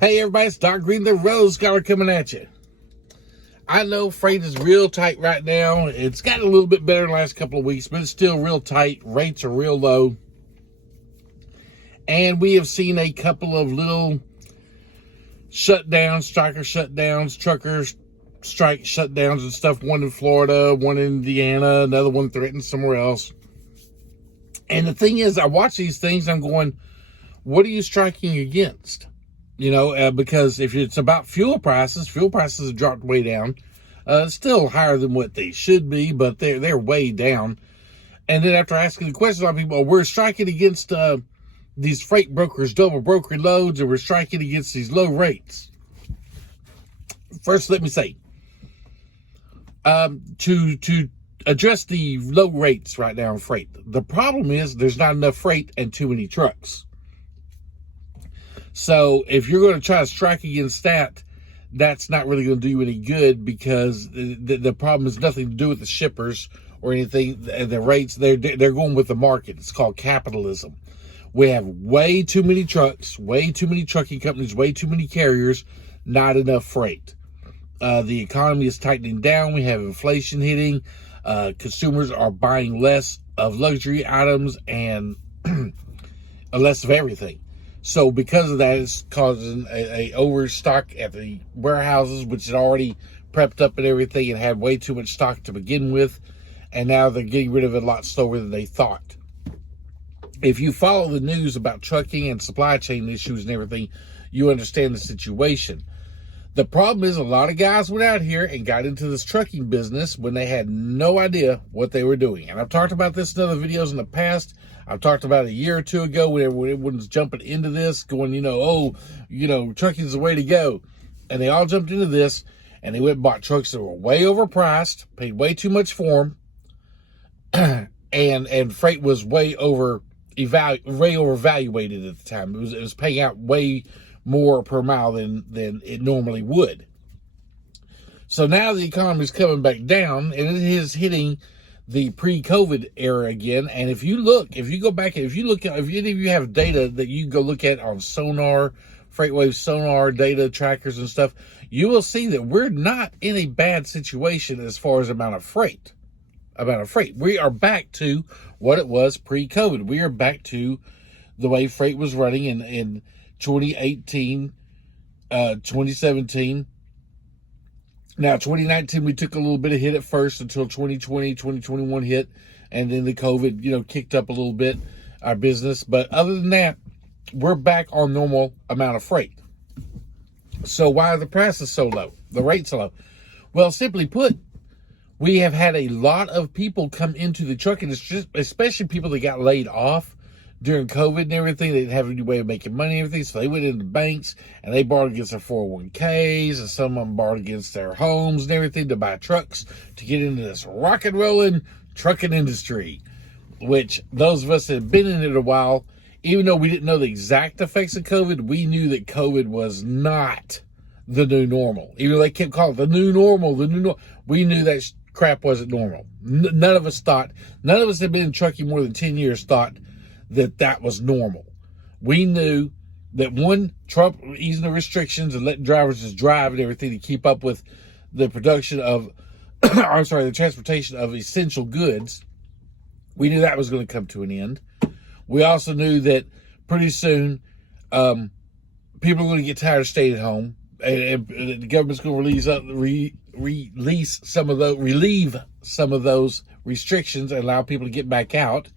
Hey everybody, it's Doc Green, the Rose Scholar coming at you. I know freight is real tight right now. It's gotten a little bit better in the last couple of weeks, but it's still real tight. Rates are real low. And we have seen a couple of little shutdowns, striker shutdowns, truckers strike shutdowns and stuff. One in Florida, one in Indiana, another one threatened somewhere else. And the thing is, I watch these things, I'm going, what are you striking against? You know, because if it's about fuel prices have dropped way down. Still higher than what they should be, but they're way down. And then after asking the question, a lot of people, we're striking against these freight brokers, double broker loads, and we're striking against these low rates. First, let me say, to address the low rates right now in freight, the problem is there's not enough freight and too many trucks. So if you're going to try to strike against that, that's not really going to do you any good, because the problem has nothing to do with the shippers or anything. The rates, they're going with the market. It's called capitalism. We have way too many trucks, way too many trucking companies, way too many carriers, not enough freight. The economy is tightening down. We have inflation hitting. Consumers are buying less of luxury items and less of everything. So because of that, it's causing a overstock at the warehouses, which had already prepped up and everything and had way too much stock to begin with. And now they're getting rid of it a lot slower than they thought. If you follow the news about trucking and supply chain issues and everything, you understand the situation. The problem is a lot of guys went out here and got into this trucking business when they had no idea what they were doing. And I've talked about this in other videos in the past. I've talked about a year or two ago when everyone was jumping into this, going, trucking is the way to go. And they all jumped into this, and they went and bought trucks that were way overpriced, paid way too much for them, and freight was way overvaluated at the time. It was paying out way more per mile than it normally would. So now the economy is coming back down, and it is hitting the pre-COVID era again. And if any of you have data that you can go look at on Sonar, FreightWave Sonar data trackers and stuff, you will see that we're not in a bad situation as far as amount of freight. We are back to what it was pre-COVID. We are back to the way freight was running in 2018, 2017. Now, 2019, we took a little bit of hit at first until 2020, 2021 hit, and then the COVID, kicked up a little bit, our business. But other than that, we're back on normal amount of freight. So why are the prices so low? The rates so low? Well, simply put, we have had a lot of people come into the trucking industry, especially people that got laid off during COVID and everything. They didn't have any way of making money and everything, so they went into banks and they borrowed against their 401ks, and some of them borrowed against their homes and everything to buy trucks to get into this rock and rolling trucking industry, which those of us that have been in it a while, even though we didn't know the exact effects of COVID, we knew that COVID was not the new normal. Even though they kept calling it the new normal, we knew that crap wasn't normal. None of us that had been in trucking more than 10 years thought that was normal. We knew that Trump easing the restrictions and letting drivers just drive and everything to keep up with the production of, the transportation of essential goods. We knew that was going to come to an end. We also knew that pretty soon people are going to get tired of staying at home, and the government's going to relieve some of those restrictions and allow people to get back out.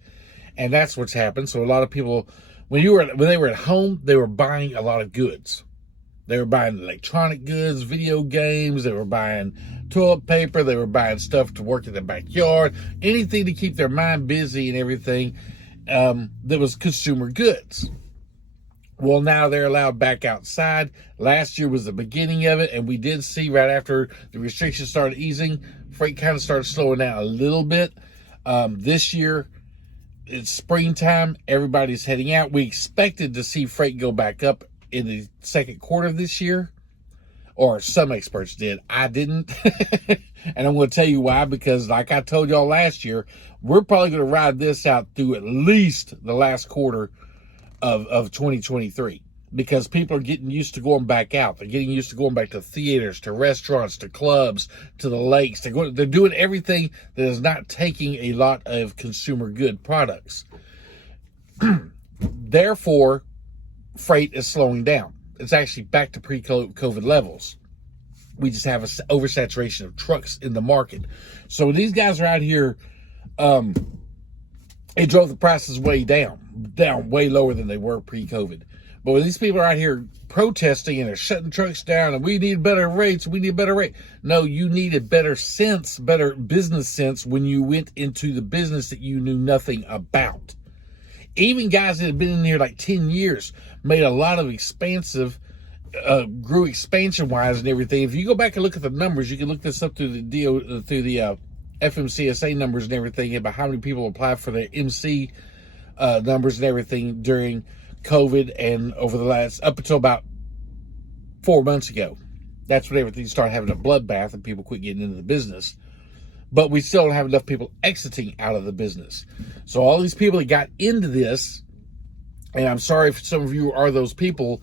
And that's what's happened. So a lot of people, when they were at home, they were buying a lot of goods. They were buying electronic goods, video games. They were buying toilet paper. They were buying stuff to work in their backyard. Anything to keep their mind busy and everything that was consumer goods. Well, now they're allowed back outside. Last year was the beginning of it, and we did see right after the restrictions started easing, freight kind of started slowing down a little bit. This year, it's springtime. Everybody's heading out. We expected to see freight go back up in the second quarter of this year, or some experts did. I didn't. And I'm going to tell you why, because like I told y'all last year, we're probably going to ride this out through at least the last quarter of 2023. because people are getting used to going back out. They're getting used to going back to theaters, to restaurants, to clubs, to the lakes. They're doing everything that is not taking a lot of consumer good products. Therefore, freight is slowing down. It's actually back to pre-COVID levels. We just have an oversaturation of trucks in the market. So when these guys are out here, it drove the prices way down way lower than they were pre-COVID. But when these people are out here protesting and they're shutting trucks down and we need better rates, No, you needed better business sense when you went into the business that you knew nothing about. Even guys that had been in here like 10 years made a lot of grew expansion-wise and everything. If you go back and look at the numbers, you can look this up through the FMCSA numbers and everything about how many people applied for their MC numbers and everything during COVID and over the last, up until about 4 months ago. That's when everything started having a bloodbath and people quit getting into the business. But we still don't have enough people exiting out of the business. So all these people that got into this, and I'm sorry if some of you are those people,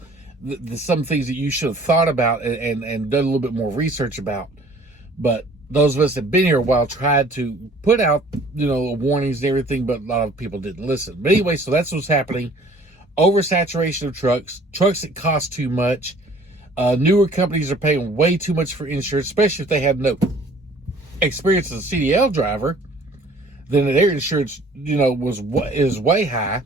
some things that you should have thought about and done a little bit more research about. But those of us that have been here a while tried to put out, warnings and everything, but a lot of people didn't listen. But anyway, so that's what's happening. Oversaturation of trucks that cost too much. Newer companies are paying way too much for insurance, especially if they have no experience as a CDL driver. Then their insurance, is way high,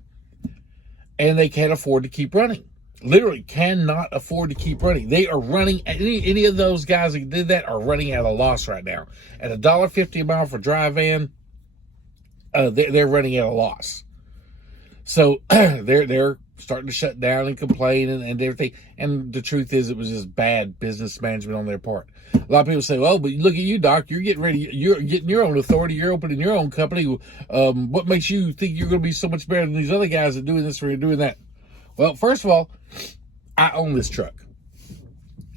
and they can't afford to keep running. Literally cannot afford to keep running. They are running. Any of those guys that did that are running at a loss right now. At $1.50 a mile for dry van, they're running at a loss. So they're starting to shut down and complain and everything. And the truth is, it was just bad business management on their part. A lot of people say, "Oh, but look at you, Doc. You're getting your own authority. You're opening your own company. What makes you think you're going to be so much better than these other guys that are doing this or doing that?" Well, first of all, I own this truck,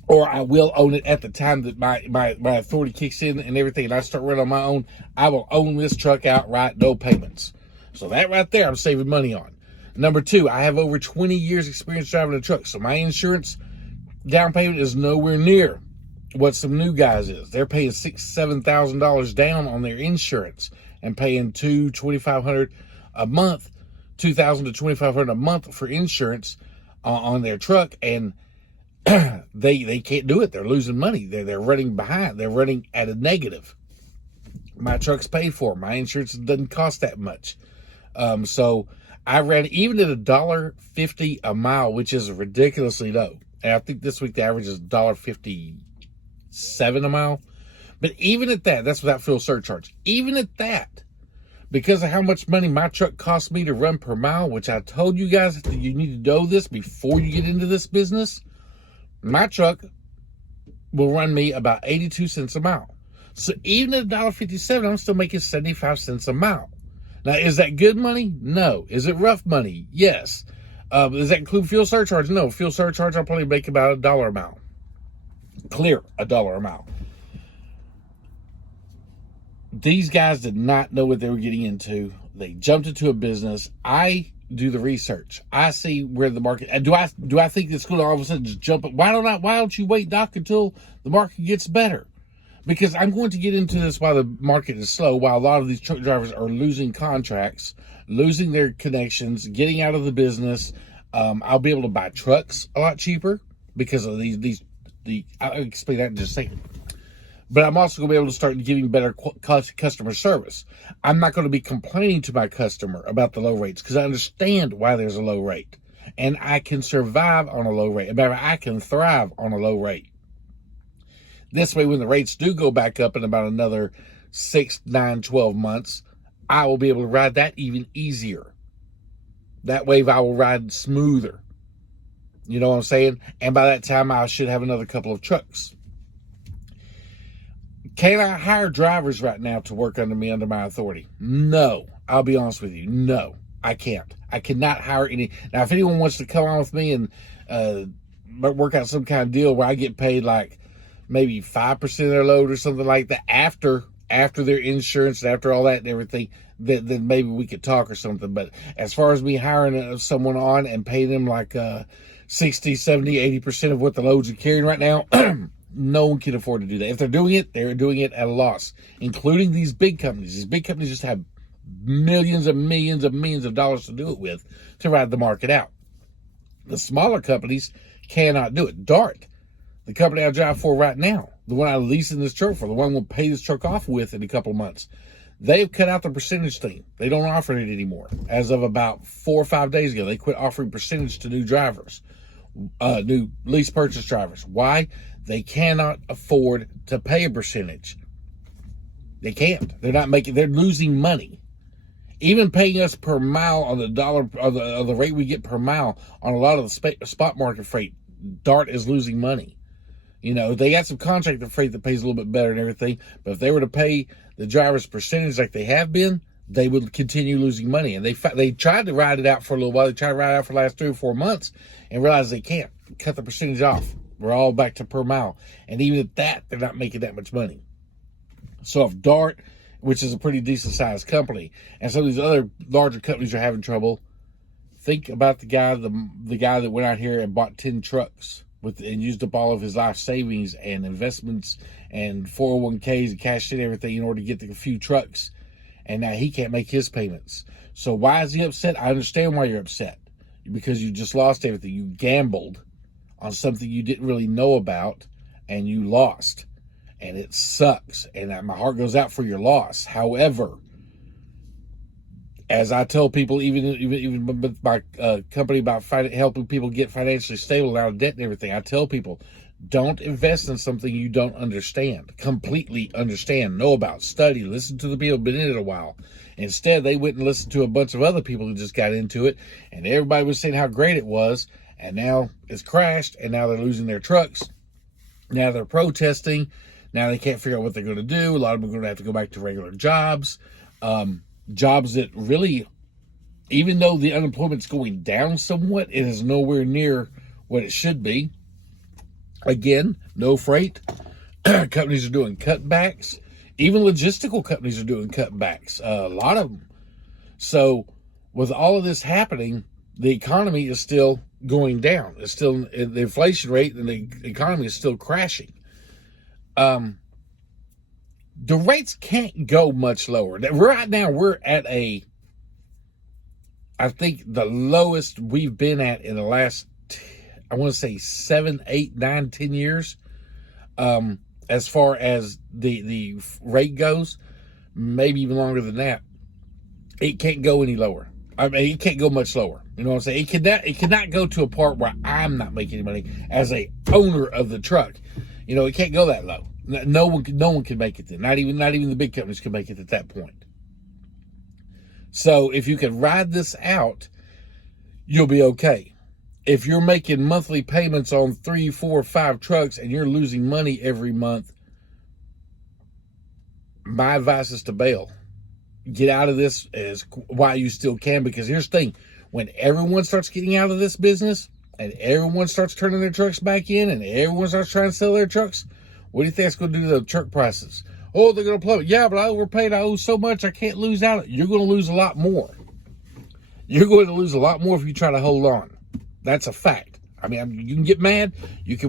or I will own it at the time that my authority kicks in and everything, and I start running on my own. I will own this truck outright, no payments. So that right there, I'm saving money on. Number two, I have over 20 years experience driving a truck, so my insurance down payment is nowhere near what some new guys is. They're paying $6,000-$7,000 down on their insurance and paying $2,500 a month, $2,000 to $2,500 a month for insurance on their truck, and they can't do it. They're losing money. They're running behind. They're running at a negative. My truck's paid for. My insurance doesn't cost that much. So I ran even at $1.50 a mile, which is ridiculously low. And I think this week the average is $1.57 a mile. But even at that, that's without fuel surcharge. Even at that, because of how much money my truck costs me to run per mile, which I told you guys that you need to know this before you get into this business, my truck will run me about 82 cents a mile. So even at $1.57, I'm still making 75 cents a mile. Now, is that good money? No. Is it rough money? Yes. Does that include fuel surcharge? No. Fuel surcharge, I'll probably make about $1 a mile. Clear, $1 a mile. These guys did not know what they were getting into. They jumped into a business. I do the research. I see where the market. Do I think it's going to all of a sudden just jump up? Why don't you wait, Doc, until the market gets better? Because I'm going to get into this while the market is slow, while a lot of these truck drivers are losing contracts, losing their connections, getting out of the business. I'll be able to buy trucks a lot cheaper because of I'll explain that in just a second. But I'm also going to be able to start giving better customer service. I'm not going to be complaining to my customer about the low rates because I understand why there's a low rate. And I can survive on a low rate. I can thrive on a low rate. This way, when the rates do go back up in about another 6, 9, 12 months, I will be able to ride that even easier. That way, I will ride smoother. You know what I'm saying? And by that time, I should have another couple of trucks. Can I hire drivers right now to work under me, under my authority? No. I'll be honest with you. No, I can't. I cannot hire any. Now, if anyone wants to come on with me and work out some kind of deal where I get paid like maybe 5% of their load or something like that after their insurance, after all that and everything, then maybe we could talk or something. But as far as me hiring someone on and paying them like 60, 70, 80% of what the loads are carrying right now. No one can afford to do that. If they're doing it, they're doing it at a loss, including these big companies. These big companies just have millions and millions and millions of dollars to do it with to ride the market out. The smaller companies cannot do it. Dart, the company I drive for right now, the one I'm leasing this truck for, the one we'll pay this truck off with in a couple of months, they've cut out the percentage thing. They don't offer it anymore. As of about 4 or 5 days ago, they quit offering percentage to new drivers, new lease purchase drivers. Why? They cannot afford to pay a percentage. They can't. They're losing money. Even paying us per mile on the dollar, of the rate we get per mile on a lot of the spot market freight, Dart is losing money. You know, they got some contractor freight that pays a little bit better and everything, but if they were to pay the drivers percentage like they have been, they would continue losing money. And they tried to ride it out for a little while. They tried to ride it out for the last 3 or 4 months and realized they can't cut the percentage off. We're all back to per mile. And even at that, they're not making that much money. So if Dart, which is a pretty decent sized company, and some of these other larger companies are having trouble, think about the guy that went out here and bought 10 trucks and used up all of his life savings and investments and 401ks and cashed in everything in order to get the few trucks. And now he can't make his payments. So why is he upset? I understand why you're upset. Because you just lost everything. You gambled on something you didn't really know about, and you lost. And it sucks. And my heart goes out for your loss. However, as I tell people, even with my company about helping people get financially stable and out of debt and everything, I tell people, don't invest in something you don't understand, completely understand, know about, study, listen to the people who've been in it a while. Instead, they went and listened to a bunch of other people who just got into it, and everybody was saying how great it was, and now it's crashed, and now they're losing their trucks. Now they're protesting. Now they can't figure out what they're going to do. A lot of them are going to have to go back to regular jobs. Jobs that really, even though the unemployment's going down somewhat, it is nowhere near what it should be. Again, no freight. Companies are doing cutbacks. Even logistical companies are doing cutbacks. A lot of them. So with all of this happening, the economy is still going down. It's still the inflation rate, and the economy is still crashing. The rates can't go much lower. Right now, we're at I think the lowest we've been at in the last, I want to say 7, 8, 9, 10 years. As far as the rate goes, maybe even longer than that. It can't go any lower. I mean, it can't go much lower. You know what I'm saying? It cannot go to a part where I'm not making any money as a owner of the truck. You know, it can't go that low. No one can make it then. Not even the big companies can make it at that point. So if you can ride this out, you'll be okay. If you're making monthly payments on 3, 4, 5 trucks and you're losing money every month, my advice is to bail. Get out of this while you still can, because here's the thing. When everyone starts getting out of this business and everyone starts turning their trucks back in and everyone starts trying to sell their trucks, what do you think that's going to do to the truck prices? Oh, they're going to plummet. Yeah, but I overpaid. I owe so much. I can't lose out. You're going to lose a lot more. You're going to lose a lot more if you try to hold on. That's a fact. I mean, you can get mad.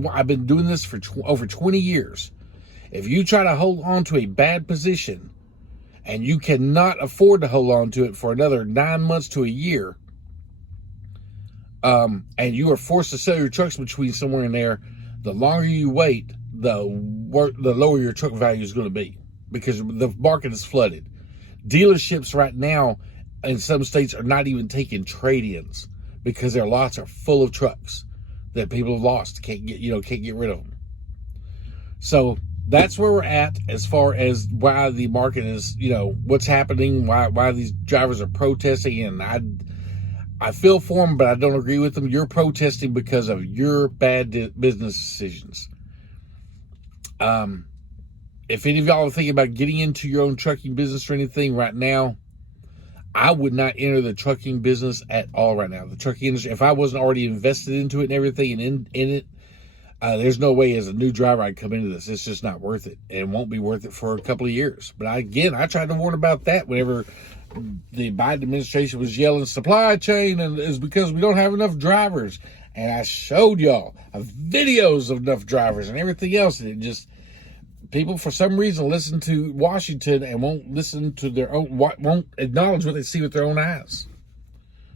I've been doing this for over 20 years. If you try to hold on to a bad position and you cannot afford to hold on to it for another 9 months to a year, and you are forced to sell your trucks between somewhere in there, the longer you wait, the lower your truck value is going to be, because the market is flooded. Dealerships right now in some states are not even taking trade-ins because their lots are full of trucks that people have lost, can't get rid of them. So that's where we're at as far as why the market is, what's happening, why these drivers are protesting. And I feel for them, but I don't agree with them. You're protesting because of your bad business decisions. If any of y'all are thinking about getting into your own trucking business or anything right now, I would not enter the trucking business at all right now. The trucking industry, if I wasn't already invested into it and everything and in it, there's no way as a new driver I'd come into this. It's just not worth it. And it won't be worth it for a couple of years. But I tried to warn about that whenever the Biden administration was yelling supply chain, and it's because we don't have enough drivers. And I showed y'all videos of enough drivers and everything else. And it just, people for some reason listen to Washington and won't listen to their own, won't acknowledge what they see with their own eyes.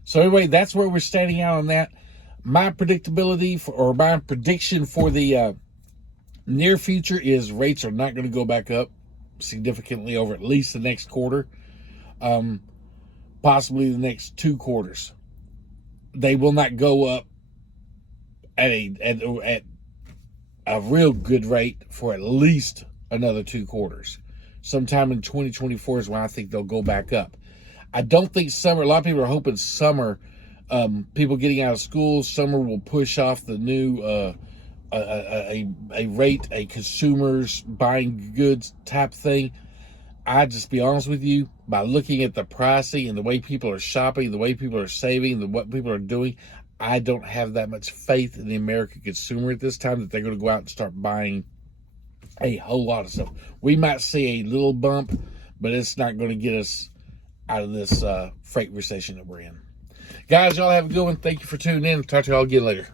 So anyway, that's where we're standing out on that. My predictability or my prediction for the near future is rates are not going to go back up significantly over at least the next quarter, possibly the next 2 quarters. They will not go up at a real good rate for at least another 2 quarters. Sometime in 2024 is when I think they'll go back up. I don't think summer, a lot of people are hoping summer, people getting out of school, summer will push off the new a rate, a consumers buying goods type thing. I just be honest with you, by looking at the pricing and the way people are shopping, the way people are saving, what people are doing, I don't have that much faith in the American consumer at this time that they're going to go out and start buying a whole lot of stuff. We might see a little bump, but it's not going to get us out of this freight recession that we're in. Guys, y'all have a good one. Thank you for tuning in. Talk to y'all again later.